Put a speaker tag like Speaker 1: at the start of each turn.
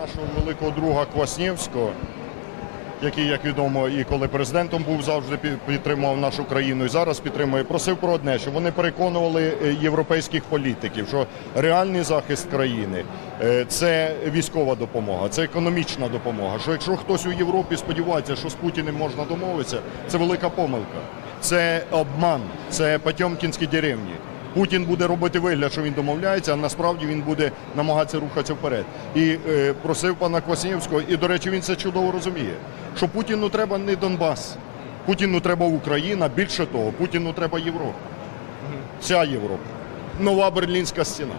Speaker 1: нашого великого друга Кваснєвського, який, як відомо, і коли президентом був, завжди підтримував нашу країну і зараз підтримує, просив про одне, щоб вони переконували е, європейських політиків, що реальний захист країни е, це військова допомога, це економічна допомога. Що якщо хтось у Європі сподівається, що з Путіним можна домовитися, це велика помилка. Це обман, це Потьомкінські деревні. Путін буде робити вигляд, що він домовляється, а насправді він буде намагатися рухатися вперед. І е, просив пана Кваснєвського, і, до речі, він це чудово розуміє, що Путіну треба не Донбас, Путіну треба Україна, більше того, Путіну треба Європа. Вся Європа. Нова Берлінська стіна.